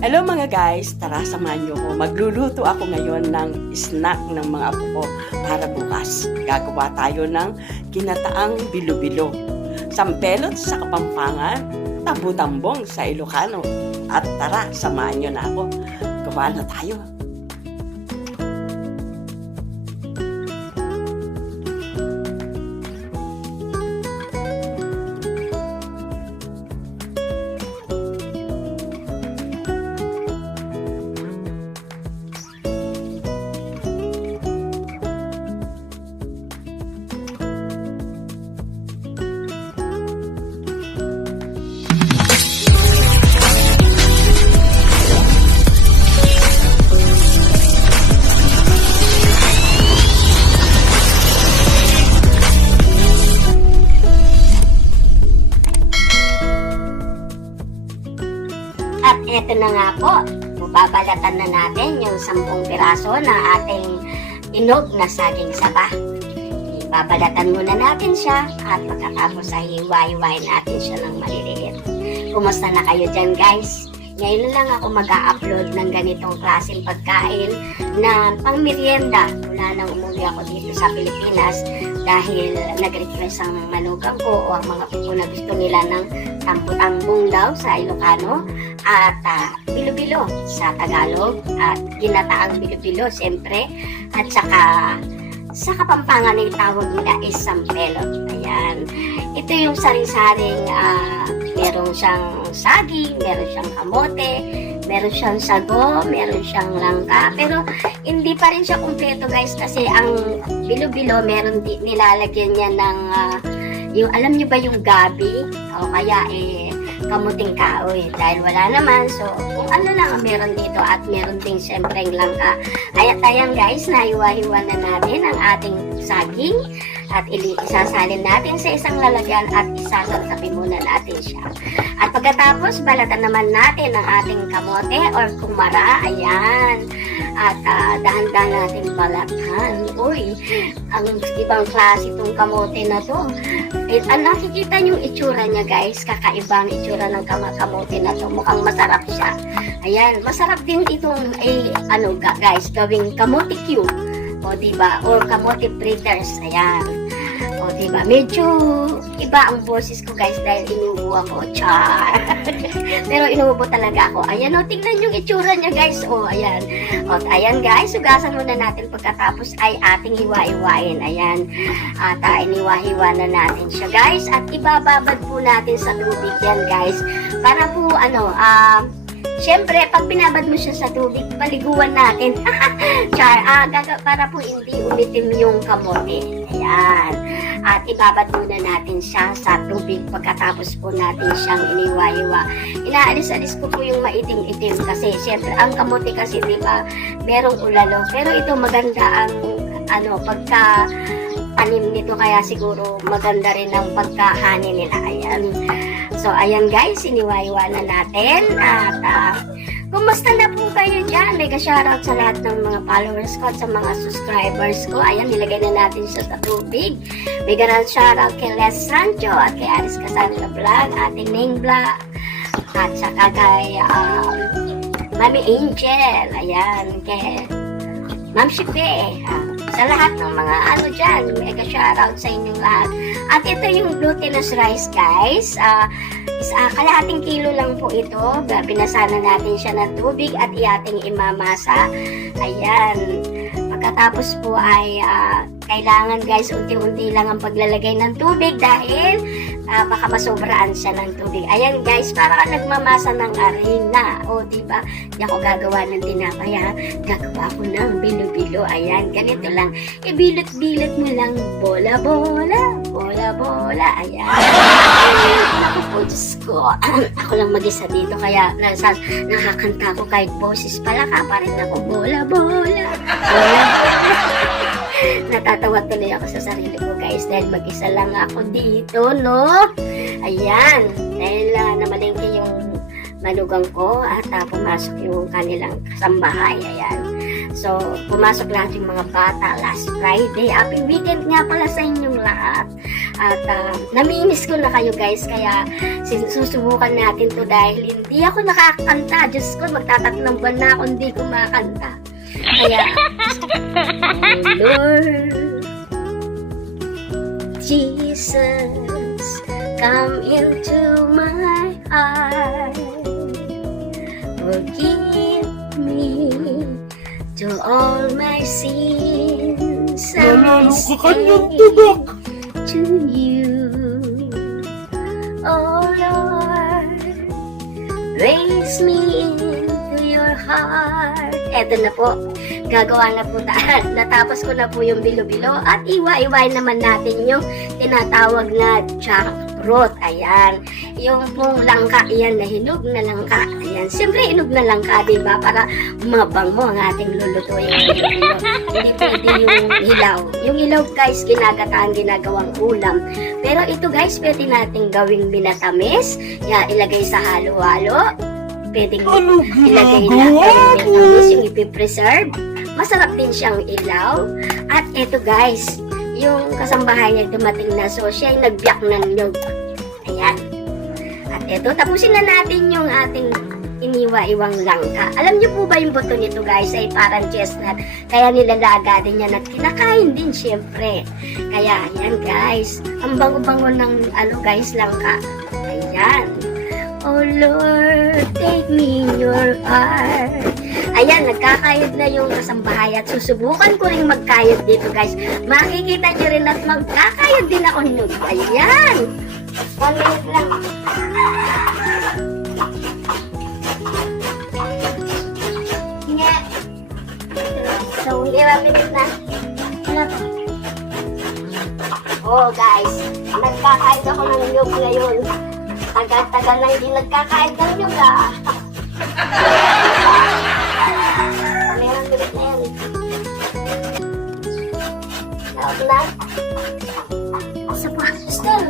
Hello mga guys, tara samahan niyo ko. Magluluto ako ngayon ng snack ng mga apo ko para bukas. Gagawa tayo ng ginataang bilo-bilo. Sampelot sa Kapampangan, tabu-tambong sa Ilocano. At tara, samahan niyo na ako. Gawa na tayo. At eto na nga po, babalatan na natin yung 10 piraso ng ating inog na saging saba. Babalatan muna natin siya at pagkatapos ay hiwa-hiwain natin siya ng maliliit. Kumusta na kayo dyan guys? Ngayon lang ako mag-a-upload ng ganitong klaseng pagkain na pang merienda mula nang umuwi ako dito sa Pilipinas dahil nag-request ang manugang ko o ang mga pipo na gusto nila ng tampu-tambong daw sa Ilocano at bilo-bilo sa Tagalog at ginataang bilo-bilo siyempre at saka sa Kapampangan ay tawag nila is sampelot. Ayan. Ito yung saring-saring meron siyang saging, meron siyang kamote, meron siyang sago, meron siyang langka. Pero hindi pa rin siya kumpleto guys kasi ang bilo-bilo meron nilalagyan niya ng yung alam niyo ba yung gabi o kaya kamuting kahoy dahil wala naman. So kung ano lang ang meron dito at meron ding syempre yung langka. Ayan guys, nahiwa-hiwa na natin ang ating saging at isasalin natin sa isang lalagyan at isasasabi muna natin siya. At pagkatapos, balatan naman natin ang ating kamote or kumara. Ayan. At dahan-dahan natin balatan. Uy, ang ibang klase itong kamote na to. Ang nakikita niyong itsura niya guys, kakaibang itsura ng kamote na to. Mukhang masarap siya. Ayan, masarap din itong guys, gawing kamote cube. O diba? Or kamote fritters. Ayan. O diba? Medyo iba ang boses ko guys dahil inuubo ako. Char! Pero inuubo talaga ako. Ayan o, tingnan yung itsura niya guys. O, ayan. O, ayan guys, sugasan muna natin pagkatapos ay ating hiwa-hiwain. Ayan. At iniwa-hiwa na natin siya guys. At ibababad po natin sa tubig yan guys. Para po siyempre, pag binabad mo siya sa tubig, paliguan natin. Char, para po hindi umitim yung kamote. Ayan. At ibabad muna natin siya sa tubig pagkatapos po natin siyang iniwa-hiwa. Inaalis-alis ko po yung maitim-itim kasi siyempre, ang kamote kasi, di ba, merong ulalo. Pero ito maganda ang, pagka tanim nito kaya siguro maganda rin ang pagkahani nila. Ayan. So, ayan guys, iniwa-hiwa na natin. At, kumusta na po kayo dyan? Mega shoutout sa lahat ng mga followers ko at sa mga subscribers ko. Ayan, nilagay na natin siya sa tubig. Mega shoutout kay Les Sancho at kay Aris Cassandra Vlog, ating Ning Vlog. At saka kay Mami Angel. Ayan, kay Ma'am Shipe. Sa lahat ng mga dyan, mega shoutout sa inyong lahat. At ito yung glutinous rice guys. Kalahating kilo lang po ito. Binasana natin siya ng tubig at iating imamasa. Ayan. Pagkatapos po ay kailangan guys unti-unti lang ang paglalagay ng tubig dahil baka masobraan siya ng tubig. Ayan guys, para ka nagmamasa ng arena. O diba, hindi ako gagawa ng tinapay ha. Gagawa ko ng bilo-bilo. Ayan, ganito lang. Ibilot-bilot mo lang. Bola-bola. Bola-bola. Ayan. Naku po, Diyos ko. Ako lang mag-isa dito. Kaya nakakanta ko kahit boses pala ka pa rin ako. Bola-bola. Bola-bola. Natatawa tuloy ako sa sarili ko guys dahil mag-isa lang ako dito, no? Ayan. Dahil namalengke yung manugang ko at pumasok yung kanilang kasambahay. Ayan. So, pumasok lahat yung mga bata last Friday. Happy weekend nga pala sa inyong lahat. At namimiss ko na kayo guys, kaya susubukan natin to dahil hindi ako nakakanta. Diyos ko, magtatatlong buwan na ako hindi ko makakanta. Kaya, oh Lord, Jesus, come into my heart. Forgive me to all my sins. I say to you, oh Lord, raise me into your heart. Eto na po, gagawa na po natapos ko na po yung bilo-bilo at iwa-iwain naman natin yung tinatawag na jackfruit. Ayan, yung pong langka, yan na hinog na langka. Ayan, siyempre hinog na langka, diba? Para mabango ang ating lulutuin. Hindi pwede yung hilaw. Yung hilaw guys, ginagataan, ginagawang ulam. Pero ito guys, pwede natin gawing minatamis. Yan, ilagay sa halo-halo. Pwedeng ilagay na minatamis, yung ipipreserve. Masarap din siyang ilaw. At ito guys, yung kasambahay niya dumating na, so siya ay nagbiyak ng nyug. Ayan. At ito, tapusin na natin yung ating iniwa-iwang langka. Alam niyo po ba yung buto nito guys ay parang chestnut, kaya nilalaga din yan at kinakain din syempre. Kaya ayan guys, ang bango-bango ng guys, langka. Ayan. Oh Lord, take me in your heart. Ayan, nagkakayod na yung kasambahay at susubukan ko rin magkayod dito guys. Makikita nyo rin at magkakayod din ako nun. Ayan. 1 minute lang. Nga. So, 1 minute na. Ano to? Oh guys, nagkakayod ako ng nyug ngayon. Tagal-tagal na hindi nagkakayod ng nyug ah. Mayroon bilit na yan. Naot na. Isa pa. Stop.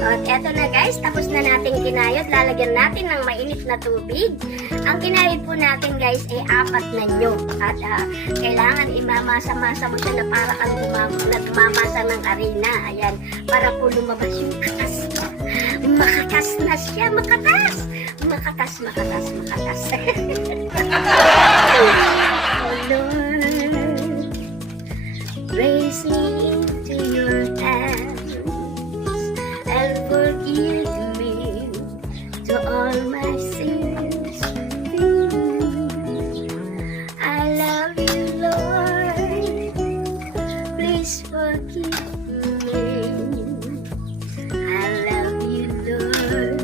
At eto na guys, tapos na natin kinayod. Lalagyan natin ng mainit na tubig. Ang kinayod po natin guys ay 4 na nyug. At kailangan imamasa-masa mo siya na para kang nagmamasa ng arena. Ayan, para po lumabas yung katas. Makatas na siya, makatas. Makatas. Oh Lord, raise me into your hands and forgive me to all my sins. I love you, Lord. Please forgive me. I love you, Lord.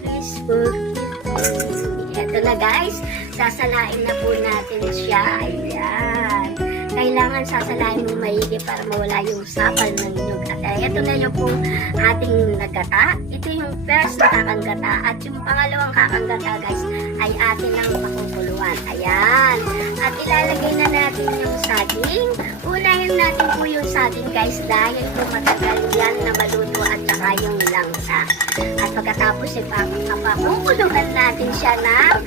Please forgive me. Eto na guys, sasalain na po natin siya. Ayan. Kailangan sasalain mo maigi para mawala yung sapal ng nyug. At ito na yung pong ating nagata. Ito yung first na kakanggata. At yung pangalawang kakanggata guys ay atin ang pakukuluan. Ayan. At ilalagay na natin yung saging. Unahin natin po yung saging guys dahil po matagal yan na maluto at saka yung langsa. At pagkatapos ipapakukuluan natin siya na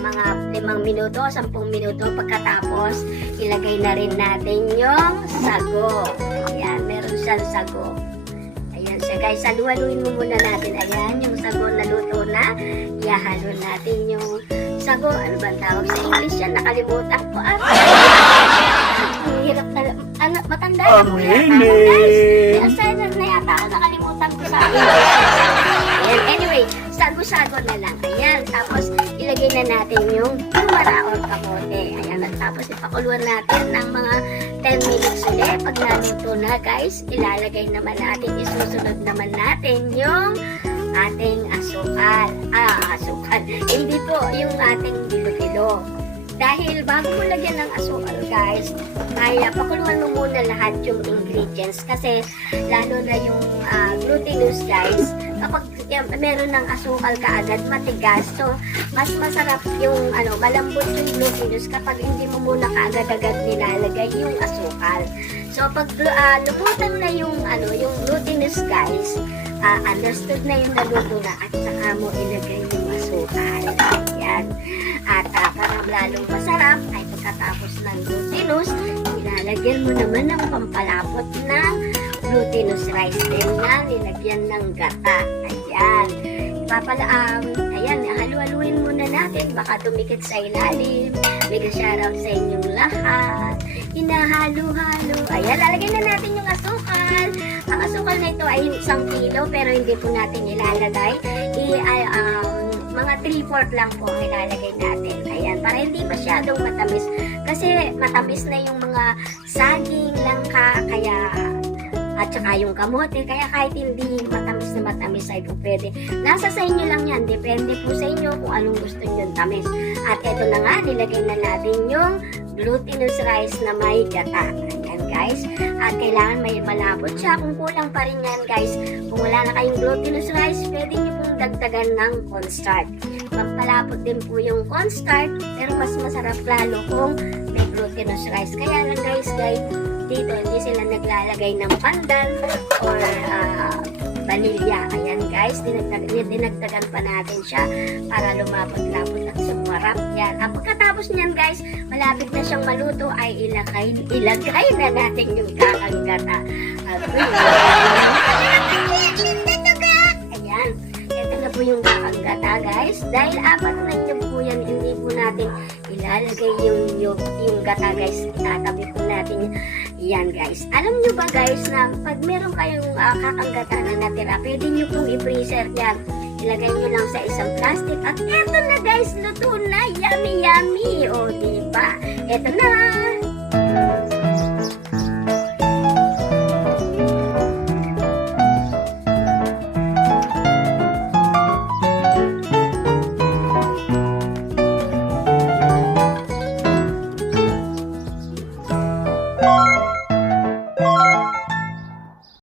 mga 5 minuto, 10 minuto. Pagkatapos ilagay na rin natin yung sago. Ayan, meron siyang sago. Ayan siya guys, haluin mo muna natin. Ayan, yung sago na luto na. Ihalo natin yung sago. Ano ba tawag sa English yan? Nakalimutan ko. Ang hirap na. Matanda na po yata ako guys. Assignment na yata ako. Nakalimutan ko sa English. Anyway, sago-sago na lang. Ayan, tapos ilagay na natin yung kumara or kamote. Ayan, at tapos ipakuluan natin ng mga 10 minutes ulit. Pag naluto na guys, ilalagay naman natin, isusunod naman natin yung ating asukal. Asukal. Hindi po yung ating bilo-bilo. Dahil bago mo lagyan ng asukal guys, ay pakuluan mo muna lahat yung ingredients. Kasi lalo na yung glutinous guys, kapag meron ng asukal kaagad, matigas. So, mas masarap yung malambot yung glutinous kapag hindi mo muna kaagad-agad nilalagay yung asukal. So, pag lubutan na yung glutinous guys, understood na yung naluto na at saka mo ilagay yung asukal. asukal. Yan. At para lalong masarap ay pagkatapos ng glutinous, ilalagyan mo naman ng pampalapot ng glutinous rice din na nilagyan ng gata. Ayan. Ayan, halu-haluin muna natin. Baka tumikit sa ilalim. Mega shoutout sa inyong lahat. Hinahalo-halo. Ayan, lalagyan na natin yung asukal. Ang asukal na ito ay 1 kilo pero hindi po natin ilalagay. Mga 3/4 lang po ang ilalagay natin. Ayan, para hindi masyadong matamis. Kasi matamis na yung mga saging, langka, at saka yung kamote. Kaya kahit hindi matamis na matamis ay po pwede. Nasa sa inyo lang yan. Depende po sa inyo kung anong gusto nyo tamis. At eto na nga, nilagay na natin yung glutinous rice na may gata. Ayan guys. At kailangan may malapot siya. Kung kulang pa rin yan guys, kung wala na kayong glutinous rice, pwede nyo pong dagdagan ng cornstarch. Magpalapot din po yung cornstarch, pero mas masarap lalo kung may glutinous rice. Kaya lang guys, dito hindi sila naglalagay ng pandan or vanilya. Ayan guys, dinagdagan pa natin siya para lumapot-lapot at sumarap. Yan. At pagkatapos niyan guys, malapit na siyang maluto ay ilagay na natin yung kakang gata. Ayan. Ito na po yung kakang gata guys. Dahil 4 na nyug po yan, hindi po natin ilalagay yung gata guys. Itatabi po natin yan guys. Alam nyo ba guys na pag meron kayong kakang gata na natira, pwede nyo pong i-freezer yan. Ilagay nyo lang sa isang plastic at eto na guys, luto na. Yummy yummy. O diba? Eto na.